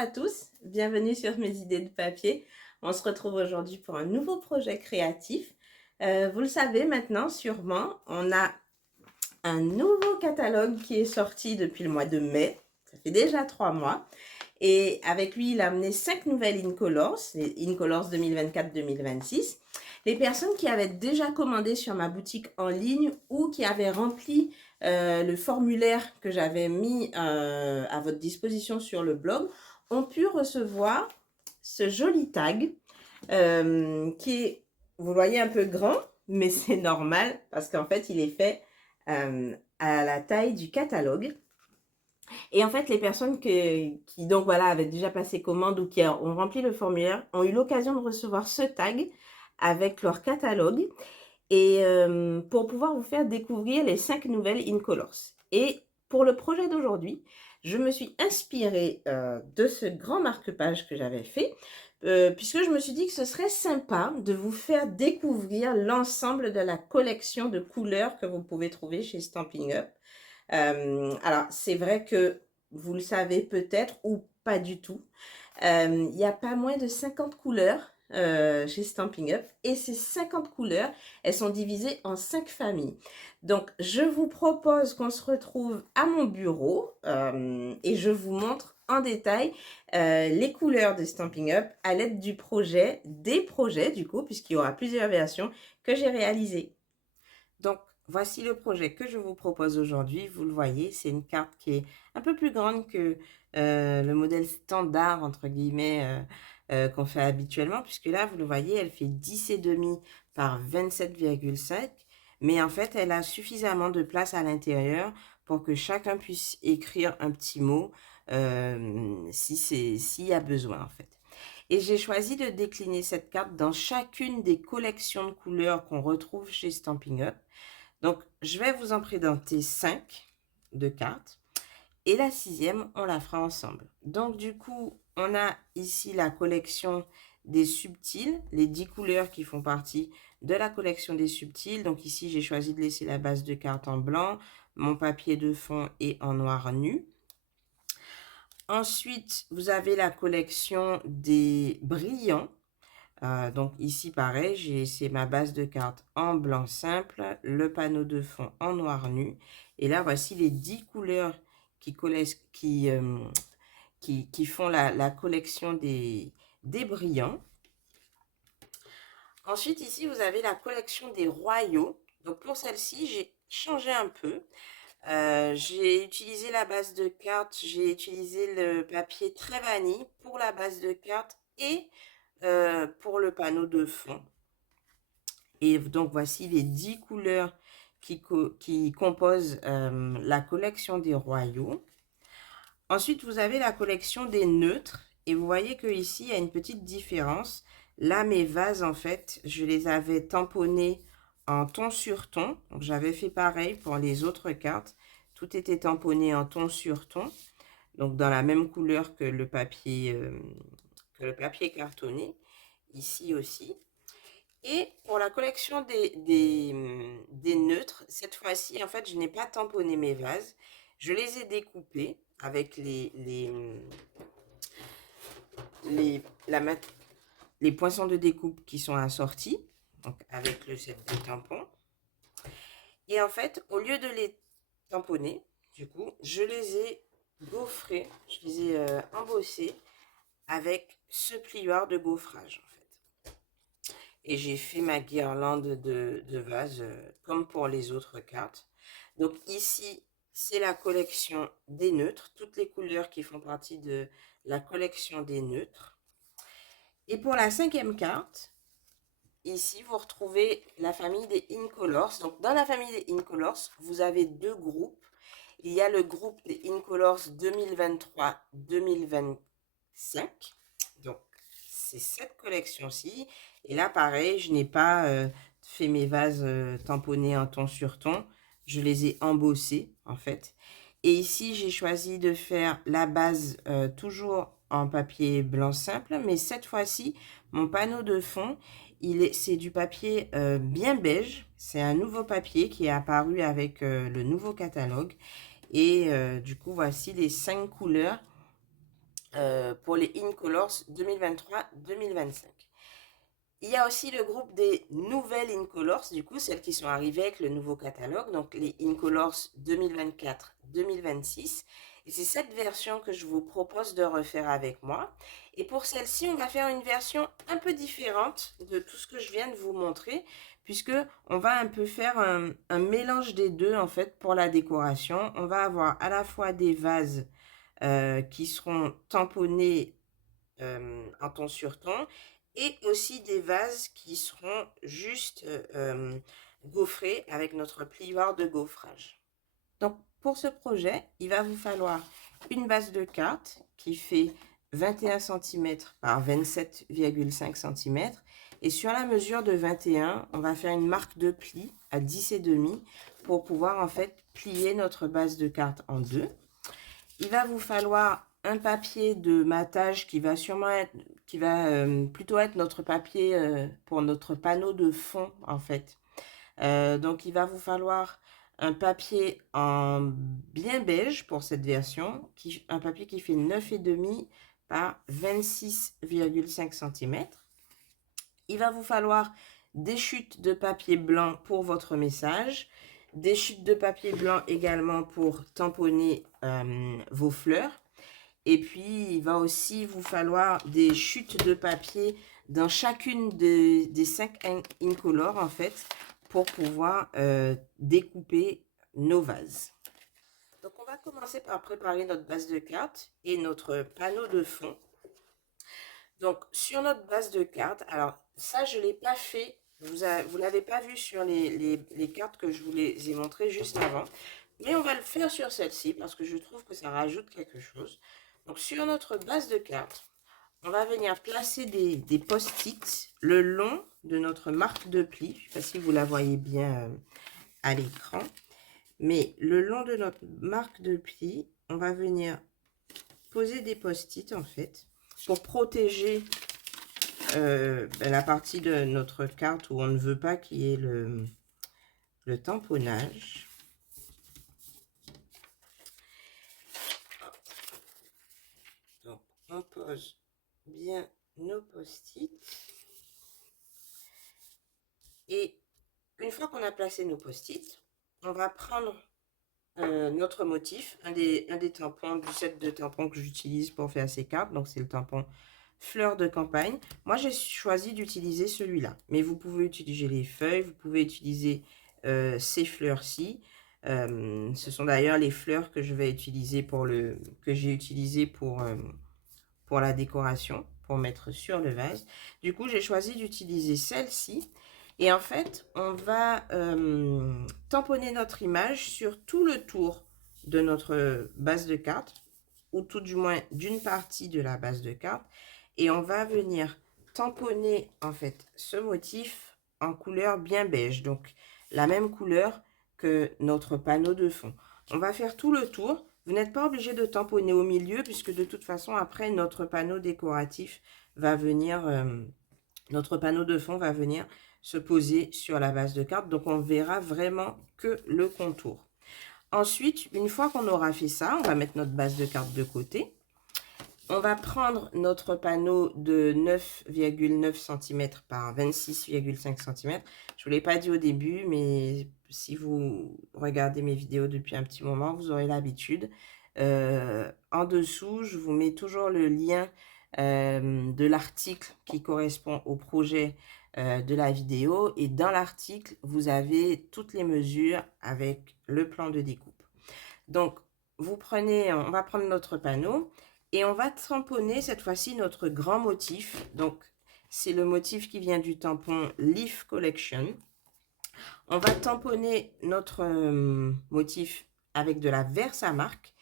à tous, bienvenue sur mes idées de papier. On se retrouve aujourd'hui pour un nouveau projet créatif. Vous le savez maintenant sûrement, on a un nouveau catalogue qui est sorti depuis le mois de mai. Ça fait déjà 3 mois. Et avec lui, il a amené 5 nouvelles Incolors, les Incolors 2024-2026. Les personnes qui avaient déjà commandé sur ma boutique en ligne ou qui avaient rempli le formulaire que j'avais mis à votre disposition sur le blog ont pu recevoir ce joli tag qui est, vous le voyez, un peu grand, mais c'est normal parce qu'en fait, il est fait à la taille du catalogue. Et en fait, les personnes qui donc voilà, avaient déjà passé commande ou qui ont rempli le formulaire ont eu l'occasion de recevoir ce tag avec leur catalogue et pour pouvoir vous faire découvrir les 5 nouvelles Incolors. Et pour le projet d'aujourd'hui, je me suis inspirée de ce grand marque-page que j'avais fait, puisque je me suis dit que ce serait sympa de vous faire découvrir l'ensemble de la collection de couleurs que vous pouvez trouver chez Stampin' Up. Alors, c'est vrai que vous le savez peut-être ou pas du tout. Il y a pas moins de 50 couleurs chez Stampin' Up. Et ces 50 couleurs, elles sont divisées en 5 familles. Donc, je vous propose qu'on se retrouve à mon bureau et je vous montre en détail les couleurs de Stampin' Up à l'aide des projets du coup, puisqu'il y aura plusieurs versions que j'ai réalisées. Donc, voici le projet que je vous propose aujourd'hui. Vous le voyez, c'est une carte qui est un peu plus grande que le modèle standard, entre guillemets, qu'on fait habituellement, puisque là, vous le voyez, elle fait 10,5 par 27,5. Mais en fait, elle a suffisamment de place à l'intérieur pour que chacun puisse écrire un petit mot s'il y a besoin, en fait. Et j'ai choisi de décliner cette carte dans chacune des collections de couleurs qu'on retrouve chez Stampin' Up. Donc, je vais vous en présenter 5 de cartes. Et la 6e, on la fera ensemble. Donc, du coup, on a ici la collection des subtils, les 10 couleurs qui font partie de la collection des subtils. Donc, ici, j'ai choisi de laisser la base de carte en blanc. Mon papier de fond est en noir nu. Ensuite, vous avez la collection des brillants. Donc ici, pareil, c'est ma base de carte en blanc simple, le panneau de fond en noir nu. Et là, voici les 10 couleurs qui font la collection des brillants. Ensuite, ici, vous avez la collection des royaux. Donc pour celle-ci, j'ai changé un peu. J'ai utilisé la base de carte, j'ai utilisé le papier très vanille pour la base de carte et pour le panneau de fond. Et donc, voici les 10 couleurs qui composent la collection des royaux. Ensuite, vous avez la collection des neutres. Et vous voyez qu'ici, il y a une petite différence. Là, mes vases, en fait, je les avais tamponnés en ton sur ton. Donc, j'avais fait pareil pour les autres cartes. Tout était tamponné en ton sur ton. Donc, dans la même couleur que le papier cartonné. Ici aussi. Et pour la collection des neutres, cette fois-ci, en fait, je n'ai pas tamponné mes vases. Je les ai découpés avec les poinçons de découpe qui sont assortis, donc avec le set de tampons. Et en fait, au lieu de les tamponner, du coup, je les ai gaufrés, je les ai embossés avec ce plioir de gaufrage, en fait. Et j'ai fait ma guirlande de vase comme pour les autres cartes. Donc ici, c'est la collection des neutres, toutes les couleurs qui font partie de la collection des neutres. Et pour la 5e carte, ici, vous retrouvez la famille des Incolors. Donc dans la famille des Incolors, vous avez 2 groupes. Il y a le groupe des Incolors 2023-2025. Donc c'est cette collection-ci. Et là, pareil, je n'ai pas fait mes vases tamponnés en ton sur ton. Je les ai embossés, en fait. Et ici, j'ai choisi de faire la base toujours en papier blanc simple. Mais cette fois-ci, mon panneau de fond, c'est du papier bien beige. C'est un nouveau papier qui est apparu avec le nouveau catalogue. Et du coup, voici les 5 couleurs pour les Incolors 2023-2025. Il y a aussi le groupe des nouvelles Incolors, du coup, celles qui sont arrivées avec le nouveau catalogue, donc les Incolors 2024-2026. Et c'est cette version que je vous propose de refaire avec moi. Et pour celle-ci, on va faire une version un peu différente de tout ce que je viens de vous montrer, puisque on va un peu faire un mélange des deux, en fait, pour la décoration. On va avoir à la fois des vases qui seront tamponnés en ton sur ton, et aussi des vases qui seront juste gaufrés avec notre plioir de gaufrage. Donc pour ce projet, il va vous falloir une base de cartes qui fait 21 cm par 27,5 cm, et sur la mesure de 21, on va faire une marque de pli à 10,5 pour pouvoir en fait plier notre base de cartes en deux. Il va vous falloir un papier de matage qui va plutôt être notre papier pour notre panneau de fond en fait. Donc il va vous falloir un papier en bien beige pour cette version, un papier qui fait 9,5 par 26,5 cm. Il va vous falloir des chutes de papier blanc pour votre message, des chutes de papier blanc également pour tamponner vos fleurs. Et puis, il va aussi vous falloir des chutes de papier dans chacune des 5 Incolors, en fait, pour pouvoir découper nos vases. Donc, on va commencer par préparer notre base de cartes et notre panneau de fond. Donc, sur notre base de cartes, alors ça, je ne l'ai pas fait. Vous ne l'avez pas vu sur les cartes que je vous les ai montrées juste avant. Mais on va le faire sur celle-ci parce que je trouve que ça rajoute quelque chose. Donc, sur notre base de cartes, on va venir placer des post-it le long de notre marque de pli. Je ne sais pas si vous la voyez bien à l'écran. Mais le long de notre marque de pli, on va venir poser des post-it en fait pour protéger la partie de notre carte où on ne veut pas qu'il y ait le tamponnage. Donc, on pose bien nos post-it. Et une fois qu'on a placé nos post-it, on va prendre notre motif, un des tampons du set de tampons que j'utilise pour faire ces cartes. Donc, c'est le tampon fleur de campagne. Moi, j'ai choisi d'utiliser celui-là. Mais vous pouvez utiliser les feuilles, vous pouvez utiliser ces fleurs-ci. Ce sont d'ailleurs les fleurs que je vais utiliser que j'ai utilisé pour la décoration, pour mettre sur le vase. Du coup, j'ai choisi d'utiliser celle-ci. Et en fait, on va tamponner notre image sur tout le tour de notre base de cartes, ou tout du moins d'une partie de la base de cartes. Et on va venir tamponner en fait ce motif en couleur bien beige, donc la même couleur que notre panneau de fond. On va faire tout le tour. Vous n'êtes pas obligé de tamponner au milieu puisque de toute façon après notre panneau décoratif va venir, notre panneau de fond va venir se poser sur la base de carte. Donc on verra vraiment que le contour. Ensuite, une fois qu'on aura fait ça, on va mettre notre base de carte de côté. On va prendre notre panneau de 9,9 cm par 26,5 cm. Je ne vous l'ai pas dit au début, mais si vous regardez mes vidéos depuis un petit moment, vous aurez l'habitude. En dessous, je vous mets toujours le lien de l'article qui correspond au projet de la vidéo. Et dans l'article, vous avez toutes les mesures avec le plan de découpe. Donc, on va prendre notre panneau et on va tamponner cette fois-ci notre grand motif. Donc, c'est le motif qui vient du tampon Leaf Collection. On va tamponner notre motif avec de la Versamark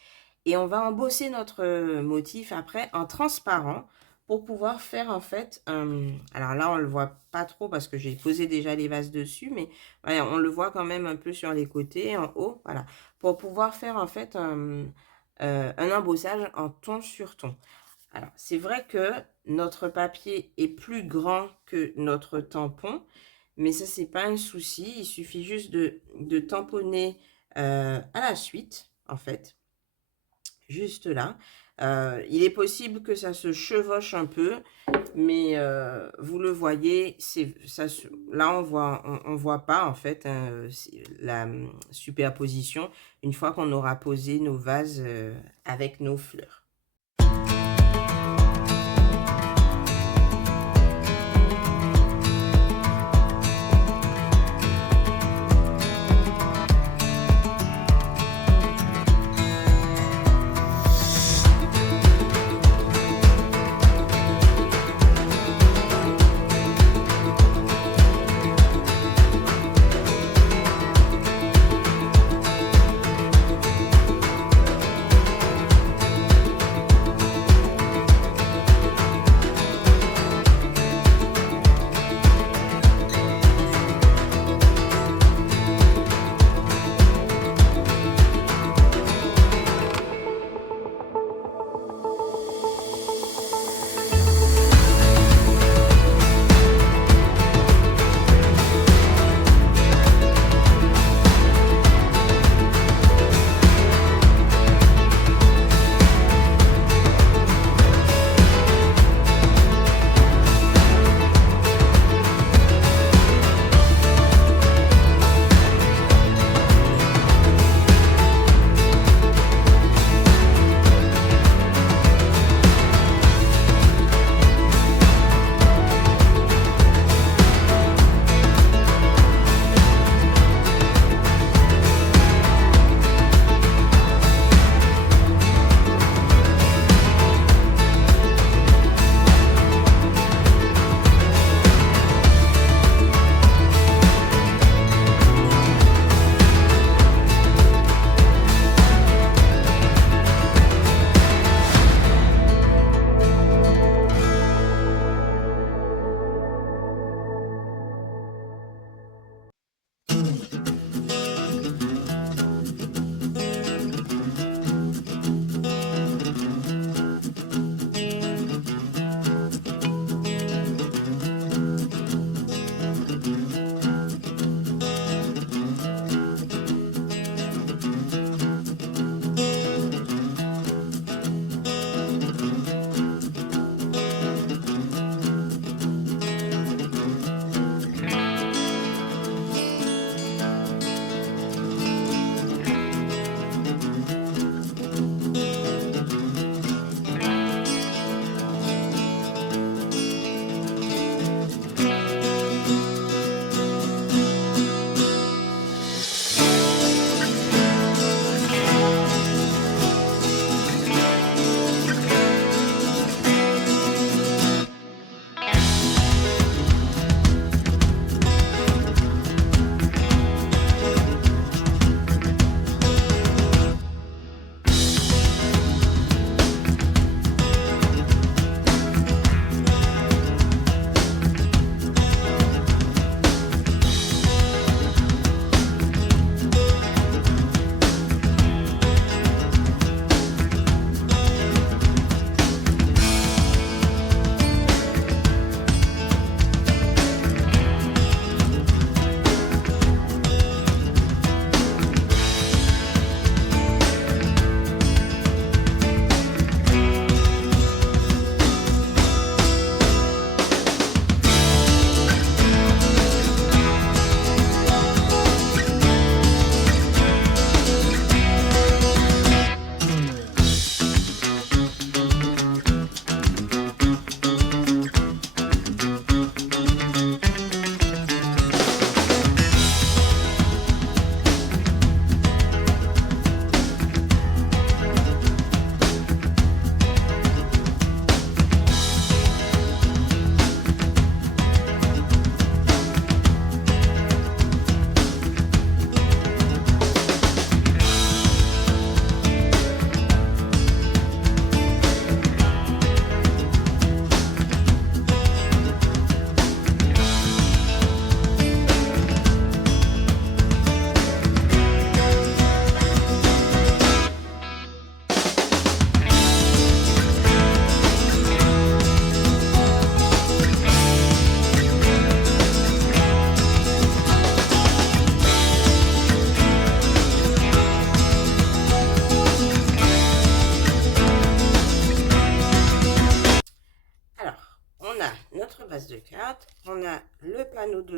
et on va embosser notre motif après en transparent pour pouvoir faire en fait alors là on le voit pas trop parce que j'ai posé déjà les vases dessus, mais voilà, on le voit quand même un peu sur les côtés, en haut, voilà, pour pouvoir faire en fait un embossage en ton sur ton. Alors c'est vrai que notre papier est plus grand que notre tampon, mais ça c'est pas un souci, il suffit juste de tamponner à la suite en fait, juste là. Il est possible que ça se chevauche un peu, mais vous le voyez, là on voit pas en fait hein, la superposition une fois qu'on aura posé nos vases avec nos fleurs.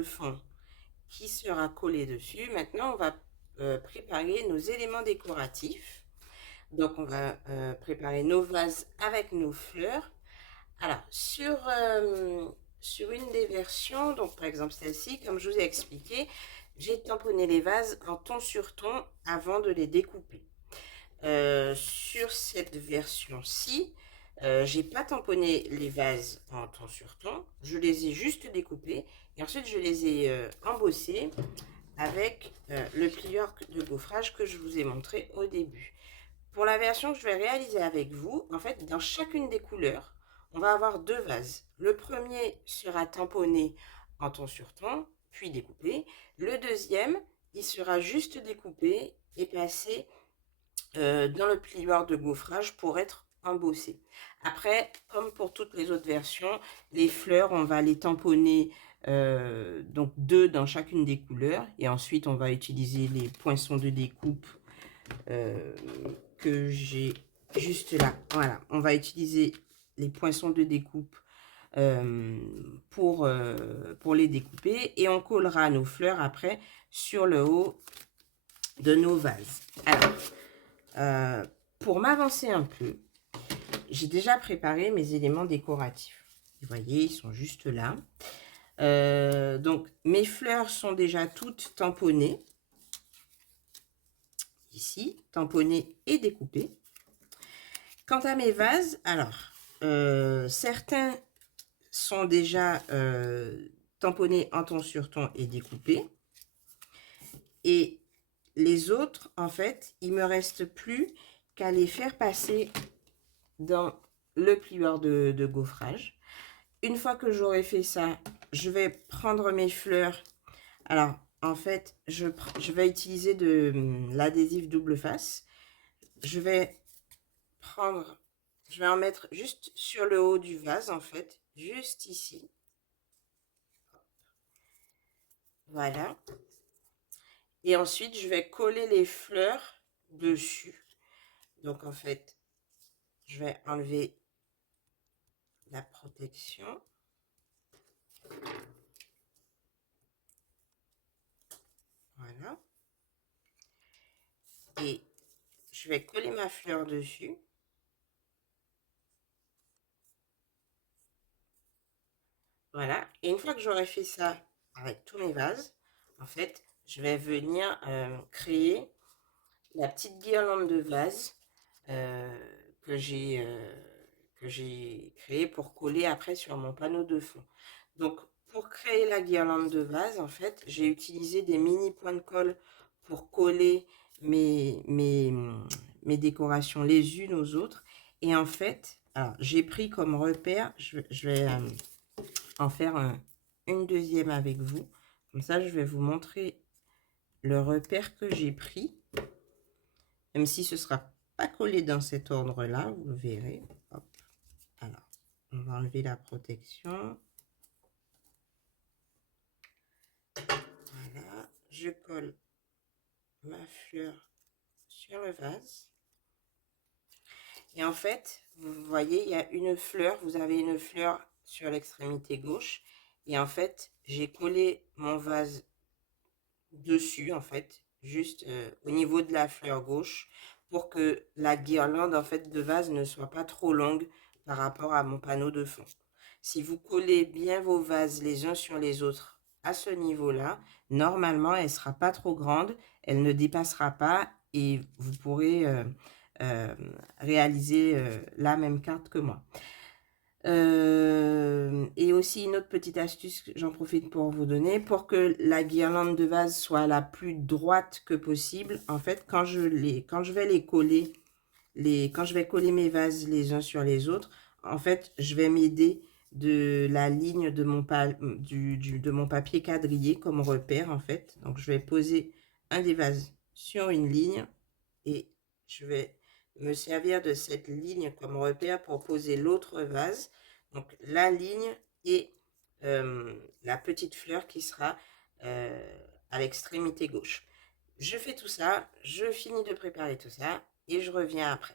de fond qui sera collé dessus. Maintenant, on va préparer nos éléments décoratifs. Donc, on va préparer nos vases avec nos fleurs. Alors, sur une des versions, donc par exemple celle-ci, comme je vous ai expliqué, j'ai tamponné les vases en ton sur ton avant de les découper. Sur cette version-ci, j'ai pas tamponné les vases en ton sur ton, je les ai juste découpés et ensuite je les ai embossés avec le plieur de gaufrage que je vous ai montré au début. Pour la version que je vais réaliser avec vous, en fait, dans chacune des couleurs, on va avoir deux vases. Le premier sera tamponné en ton sur ton, puis découpé. Le deuxième, il sera juste découpé et passé dans le plieur de gaufrage pour être embossé. Après, comme pour toutes les autres versions, les fleurs, on va les tamponner donc deux dans chacune des couleurs. Et ensuite, on va utiliser les poinçons de découpe que j'ai juste là. Voilà, on va utiliser les poinçons de découpe pour les découper et on collera nos fleurs après sur le haut de nos vases. Alors, pour m'avancer un peu, j'ai déjà préparé mes éléments décoratifs. Vous voyez, ils sont juste là. Donc, mes fleurs sont déjà toutes tamponnées. Ici, tamponnées et découpées. Quant à mes vases, alors, certains sont déjà tamponnés en ton sur ton et découpés. Et les autres, en fait, il me reste plus qu'à les faire passer dans le plieur de gaufrage. Une fois que j'aurai fait ça, je vais prendre mes fleurs. Alors, en fait, je vais utiliser de l'adhésif double face. Je vais en mettre juste sur le haut du vase, en fait, juste ici. Voilà. Et ensuite, je vais coller les fleurs dessus. Donc, en fait, je vais enlever la protection. Voilà. Et je vais coller ma fleur dessus. Voilà. Et une fois que j'aurai fait ça avec tous mes vases, en fait, je vais venir créer la petite guirlande de vase que j'ai créée pour coller après sur mon panneau de fond. Donc, pour créer la guirlande de vase, en fait, j'ai utilisé des mini points de colle pour coller mes décorations les unes aux autres. Et en fait, alors j'ai pris comme repère, je vais en faire une deuxième avec vous. Comme ça, je vais vous montrer le repère que j'ai pris. Même si ce ne sera pas collé dans cet ordre-là, vous le verrez. Hop. Alors, on va enlever la protection. Voilà, je colle ma fleur sur le vase. Et en fait, vous voyez, il y a une fleur, vous avez une fleur sur l'extrémité gauche. Et en fait, j'ai collé mon vase dessus, en fait, juste au niveau de la fleur gauche, pour que la guirlande, en fait, de vase ne soit pas trop longue par rapport à mon panneau de fond. Si vous collez bien vos vases les uns sur les autres à ce niveau-là, normalement, elle ne sera pas trop grande, elle ne dépassera pas et vous pourrez réaliser la même carte que moi. Et aussi une autre petite astuce, j'en profite pour vous donner, pour que la guirlande de vase soit la plus droite que possible. En fait, quand je vais coller mes vases les uns sur les autres, en fait, je vais m'aider de la ligne de mon papier quadrillé comme repère, en fait. Donc, je vais poser un des vases sur une ligne et je vais me servir de cette ligne comme repère pour poser l'autre vase. Donc, la ligne et la petite fleur qui sera à l'extrémité gauche. Je fais tout ça, je finis de préparer tout ça et je reviens après.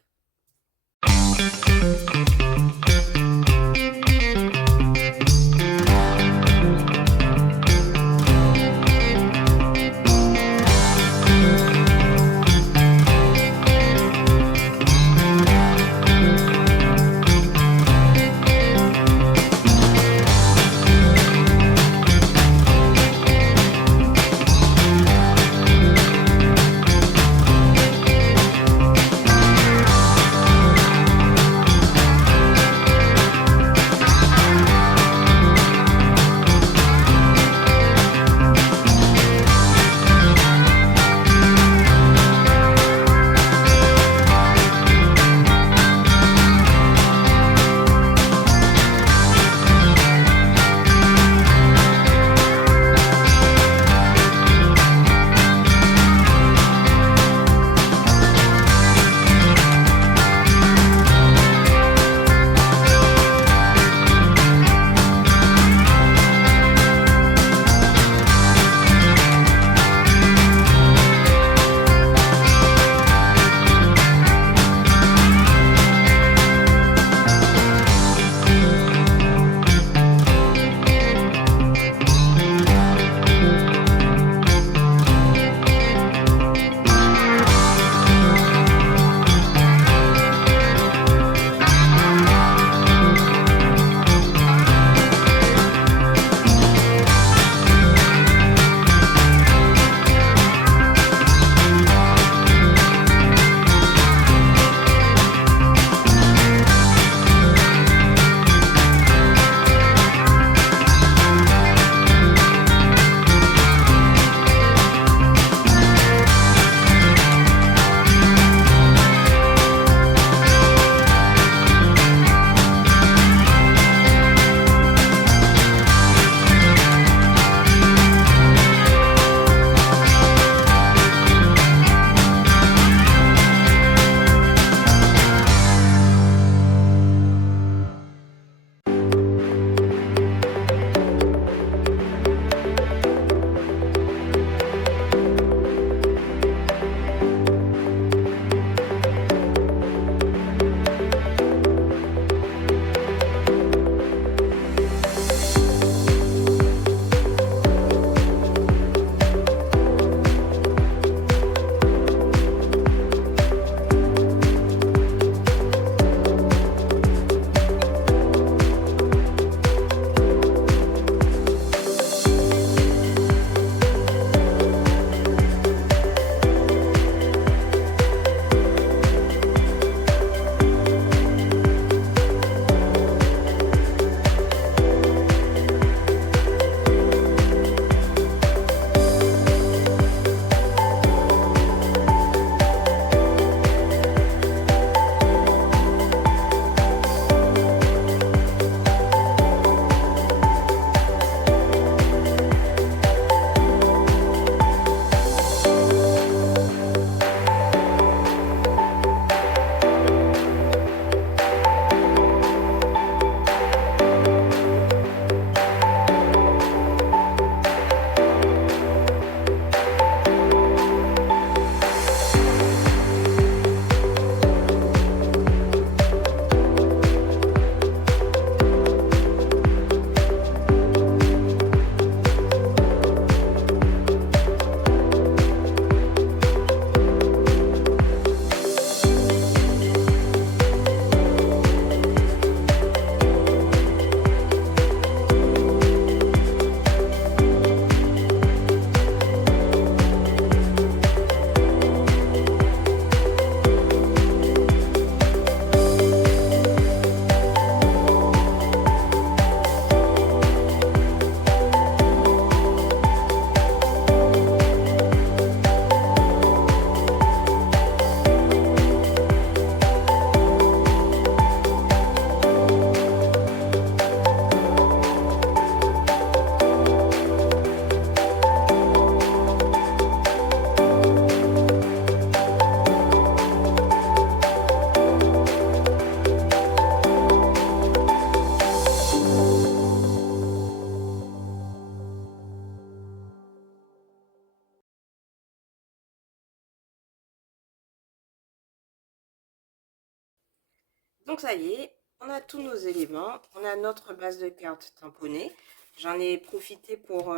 Donc ça y est, on a tous nos éléments, on a notre base de cartes tamponnée. J'en ai profité pour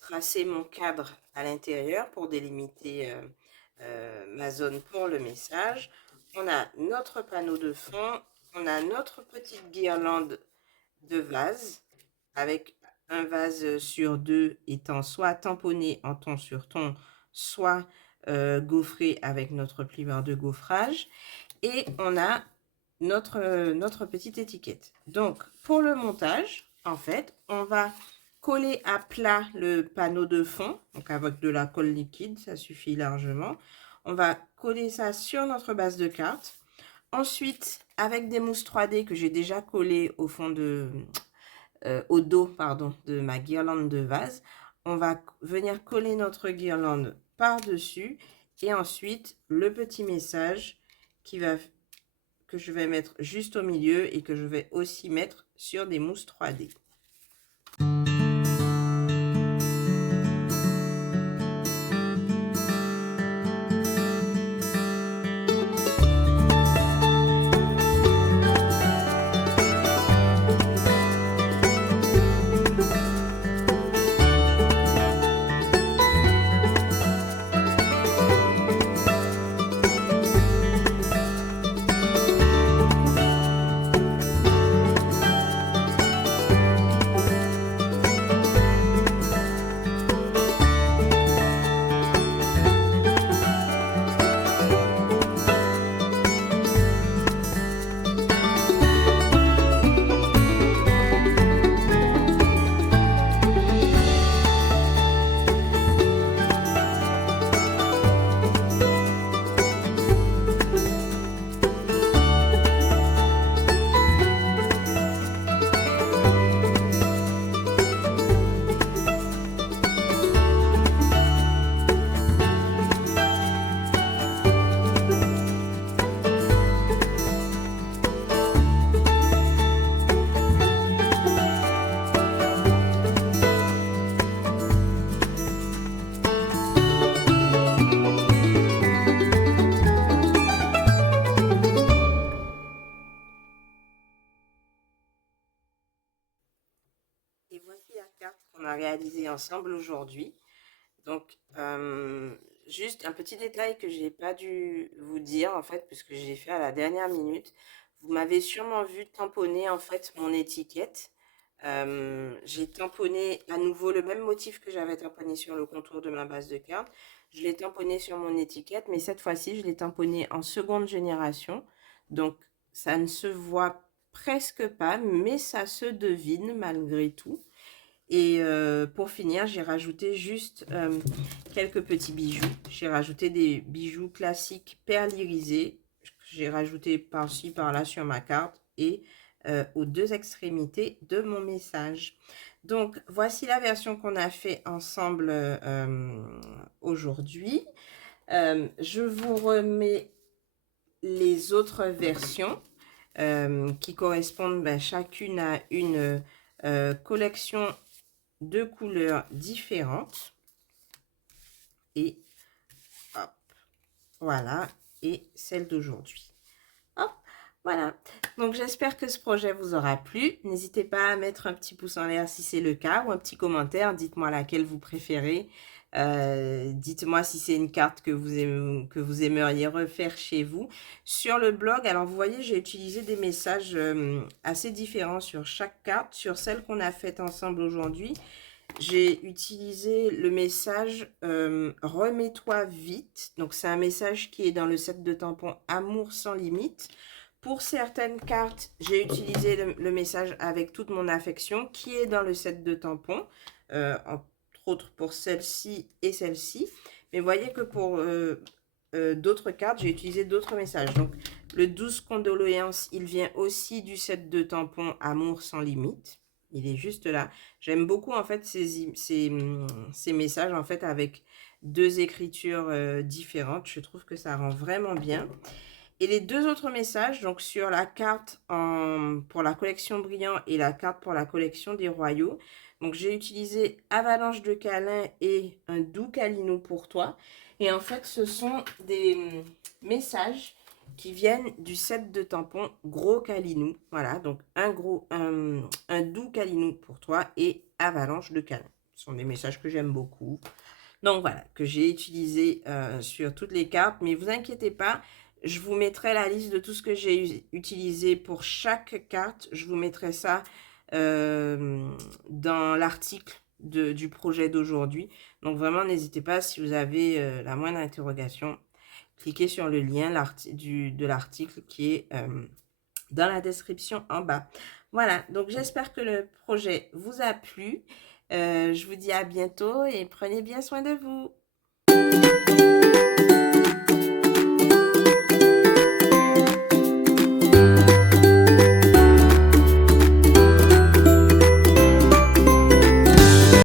tracer mon cadre à l'intérieur pour délimiter ma zone pour le message. On a notre panneau de fond, on a notre petite guirlande de vase avec un vase sur deux étant soit tamponné en ton sur ton, soit gaufré avec notre plumeur de gaufrage. Et on a notre petite étiquette. Donc, pour le montage, en fait, on va coller à plat le panneau de fond, donc avec de la colle liquide, ça suffit largement. On va coller ça sur notre base de carte. Ensuite, avec des mousses 3D que j'ai déjà collées au fond au dos, pardon, de ma guirlande de vase, on va venir coller notre guirlande par-dessus et ensuite le petit message que je vais mettre juste au milieu et que je vais aussi mettre sur des mousses 3D. Et voici la carte qu'on a réalisée ensemble aujourd'hui. Donc, juste un petit détail que je n'ai pas dû vous dire, en fait, puisque j'ai fait à la dernière minute. Vous m'avez sûrement vu tamponner, en fait, mon étiquette. J'ai tamponné à nouveau le même motif que j'avais tamponné sur le contour de ma base de carte. Je l'ai tamponné sur mon étiquette, mais cette fois-ci, je l'ai tamponné en seconde génération. Donc, ça ne se voit presque pas, mais ça se devine malgré tout. Et pour finir, j'ai rajouté juste quelques petits bijoux. J'ai rajouté des bijoux classiques perles irisées. J'ai rajouté par-ci, par-là sur ma carte et aux deux extrémités de mon message. Donc, voici la version qu'on a fait ensemble aujourd'hui. Je vous remets les autres versions qui correspondent chacune à une collection de couleurs différentes. Et hop, voilà, et celle d'aujourd'hui. Hop, voilà. Donc j'espère que ce projet vous aura plu. N'hésitez pas à mettre un petit pouce en l'air si c'est le cas, ou un petit commentaire. Dites-moi laquelle vous préférez. Dites-moi si c'est une carte que vous aimeriez refaire chez vous. Sur le blog, alors vous voyez, j'ai utilisé des messages assez différents sur chaque carte. Sur celle qu'on a faite ensemble aujourd'hui, j'ai utilisé le message remets-toi vite. Donc c'est un message qui est dans le set de tampons Amour sans limite. Pour certaines cartes, j'ai utilisé le message avec toute mon affection qui est dans le set de tampons. Entre autres pour celle-ci et celle-ci. Mais voyez que pour d'autres cartes, j'ai utilisé d'autres messages. Donc le 12 condoléances, il vient aussi du set de tampons Amour sans limite. Il est juste là. J'aime beaucoup en fait ces messages en fait avec deux écritures différentes. Je trouve que ça rend vraiment bien. Et les deux autres messages, donc sur la carte pour la collection Brillant et la carte pour la collection des Royaux. Donc j'ai utilisé Avalanche de câlins et un doux câlinou pour toi. Et en fait, ce sont des messages qui viennent du set de tampons Gros Calinou. Voilà, donc un doux Calinou pour toi et Avalanche de Câlin. Ce sont des messages que j'aime beaucoup. Donc voilà, que j'ai utilisé sur toutes les cartes. Mais vous inquiétez pas, je vous mettrai la liste de tout ce que j'ai utilisé pour chaque carte. Je vous mettrai ça dans l'article du projet d'aujourd'hui. Donc vraiment, n'hésitez pas, si vous avez la moindre interrogation, cliquez sur le lien de l'article qui est dans la description en bas. Voilà, donc j'espère que le projet vous a plu. Je vous dis à bientôt et prenez bien soin de vous.